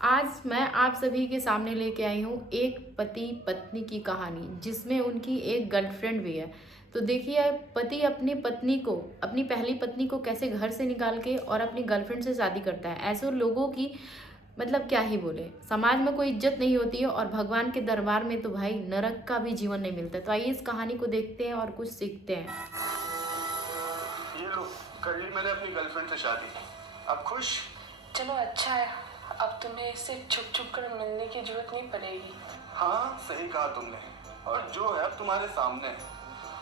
आज मैं आप सभी के सामने लेके आई हूँ एक पति पत्नी की कहानी जिसमें उनकी एक गर्लफ्रेंड भी है। तो देखिए पति अपनी पत्नी को, अपनी पहली पत्नी को कैसे घर से निकाल के और अपनी गर्लफ्रेंड से शादी करता है। ऐसे लोगों की मतलब क्या ही बोले, समाज में कोई इज्जत नहीं होती है और भगवान के दरबार में तो भाई नरक का भी जीवन नहीं मिलता। तो आइए इस कहानी को देखते हैं और कुछ सीखते हैं। ये लो, कर ली मैंने अपनी गर्लफ्रेंड से शादी। अब खुश? चलो अच्छा है, अब तुम्हें इससे छुप छुप कर मिलने की जरूरत नहीं पड़ेगी। हाँ सही कहा तुमने। और जो है अब तुम्हारे सामने है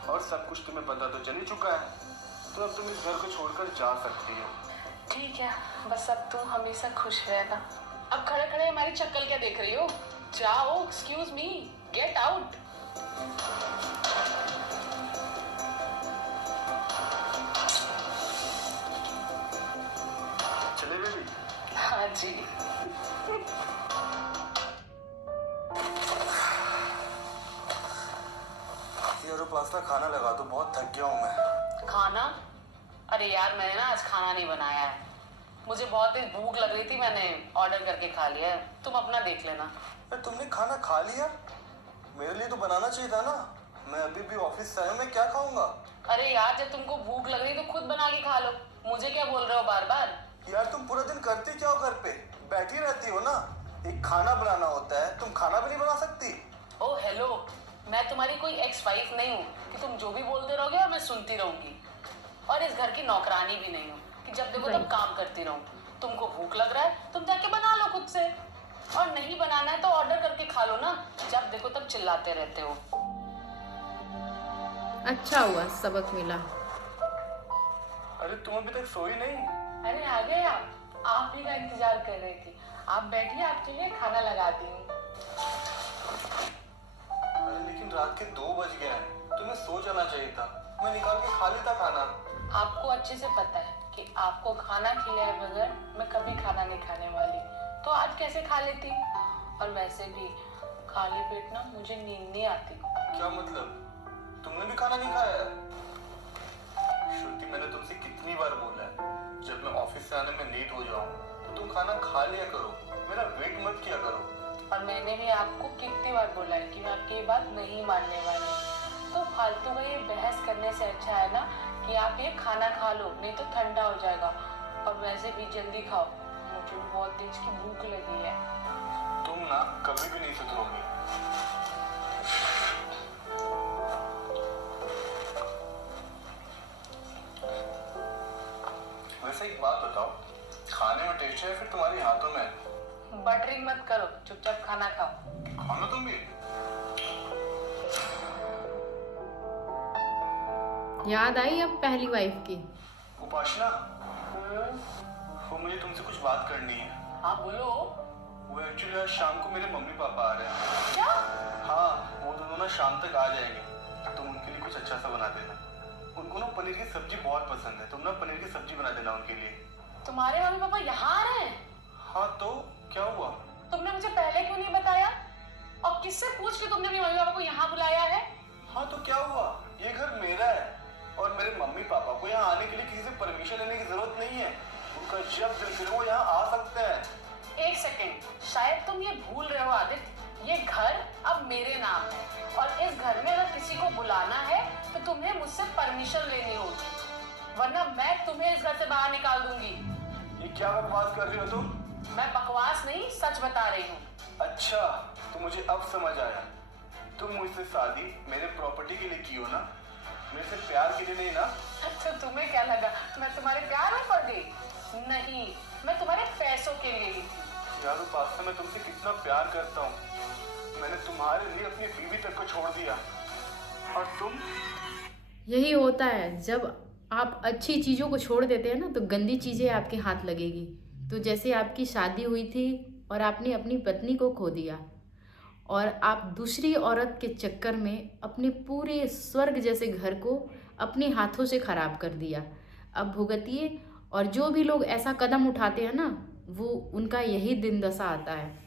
और सब कुछ तुम्हें पता तो चल ही चुका है, तो अब तुम इस घर को छोड़कर जा सकती हो। ठीक है, बस अब तुम हमेशा खुश रहेगा। अब खड़े खड़े हमारी शक्ल क्या देख रही हो? जाओ, एक्सक्यूज मी, गेट आउट। चले बेबी? हाँ जी। यारो पास्ता खाना लगा दो, बहुत थक गया हूँ मैं। खाना? अरे यार, मैंने ना आज खाना नहीं बनाया है। मुझे बहुत तेज भूख लग रही थी, मैंने ऑर्डर करके खा लिया है। तुम अपना देख लेना। तुमने खाना खा लिया? मेरे लिए तो बनाना चाहिए था ना। मैं अभी भी ऑफिस से आया, मैं क्या खाऊंगा? अरे यार, जब तुमको भूख लग रही तो खुद बना के खा लो। मुझे क्या बोल रहे हो बार बार? यार तुम पूरा दिन करती क्या हो घर पे? बैठी रहती हो ना। एक खाना बनाना होता है, तुम खाना भी नहीं बना सकती? ओ हेलो, मैं तुम्हारी कोई एक्स वाइफ नहीं हूँ कि तुम जो भी बोलते रहोगे और मैं सुनती रहूंगी। और इस घर की नौकरानी भी नहीं हूँ कि जब देखो तब काम करती रहूं। तुमको भूख लग रहा है, तुम जाके बना लो खुद से। और नहीं बनाना है तो ऑर्डर करके खा लो ना, जब देखो तब चिल्लाते रहते हो। अच्छा हुआ सबक मिला। अरे तुम अभी तक सोई नहीं? अरे आ गए आप ही का इंतजार कर रही थी। आप बैठिए, आपके लिए खाना लगाती हूँ। अरे लेकिन रात के 2 बज गए हैं, तुम्हें सो जाना चाहिए था। मैं निकाल के खा लेता खाना। आपको अच्छे से पता है कि आपको खाना खिलाए बगैर मैं कभी खाना नहीं खाने वाली, तो आज कैसे खा लेती। और वैसे भी खाली पेट ना मुझे नींद नहीं आती। क्या मतलब? तुमने भी खाना नहीं खाया है? श्रुति, मैंने तुमसे कितनी बार बोला है, जब मैं ऑफिस से आने में लेट हो जाऊं तो तुम खाना खा लिया करो, मेरा वेट मत किया करो। और मैंने भी आपको कितनी बार बोला है कि मैं आपकी ये बात नहीं मानने वाली। तो फालतू का ये बहस करने से अच्छा है ना कि आप ये खाना खा लो, नहीं तो ठंडा हो जाएगा। और वैसे भी जल्दी खाओ, मुझे बहुत तेज की भूख लगी है। तुम ना कभी भी नहीं सुधरोगे। वैसे एक बात बताओ, खाने में टेस्ट है फिर तुम्हारे हाथों में? बटरिंग मत करो, चुपचाप खाना खाओ। खाना तुम भी। याद आई अब पहली वाइफ की? उपासना, वो मुझे तुमसे कुछ बात करनी है। हाँ बोलो। वो एक्चुअली आज शाम को मेरे मम्मी पापा आ रहे हैं। क्या? हाँ, वो दोनों ना शाम तक आ जाएंगे, तुम उनके लिए कुछ अच्छा सा बना देना। उनको ना पनीर की सब्जी बहुत पसंद है, तुम ना पनीर की सब्जी बना देना उनके लिए। तुम्हारे मम्मी पापा यहाँ आ रहे हैं? हाँ तो क्या हुआ? तुमने मुझे पहले क्यों नहीं बताया? और किससे पूछ के तुमने अपने मम्मी पापा को यहाँ बुलाया है? हाँ तो क्या हुआ? ये घर मेरा है और मेरे मम्मी पापा को यहाँ आने के लिए किसी से परमिशन लेने की जरूरत नहीं है। उनका जब दिल करे वो यहाँ आ सकते हैं। एक सेकेंड, शायद तुम ये भूल रहे हो आदित्य, ये घर अब मेरे नाम है और इस घर में अगर किसी को बुलाना है तो तुम्हें मुझसे परमिशन लेनी होगी, वरना मैं तुम्हें इस घर से बाहर निकाल दूंगी। ये क्या बकवास कर रही हो तुम? मैं बकवास नहीं, सच बता रही हूँ। अच्छा, तो मुझे अब समझ आया। तुम मुझसे शादी मेरे प्रॉपर्टी के लिए की हो ना, मेरे से प्यार के लिए नहीं ना? तो तुम्हें क्या लगा मैं तुम्हारे प्यार में पड़ गई? नहीं, मैं तुम्हारे पैसों के लिए ही थी। यार उपासना, मैं तुमसे कितना प्यार करता हूँ। मैंने तुम्हारे लिए अपनी बीवी तक को छोड़ दिया और तुम। यही होता है, जब आप अच्छी चीज़ों को छोड़ देते हैं ना तो गंदी चीज़ें आपके हाथ लगेगी। तो जैसे आपकी शादी हुई थी और आपने अपनी पत्नी को खो दिया और आप दूसरी औरत के चक्कर में अपने पूरे स्वर्ग जैसे घर को अपने हाथों से ख़राब कर दिया। अब भुगतिए। और जो भी लोग ऐसा कदम उठाते हैं ना, वो उनका यही दिन दशा आता है।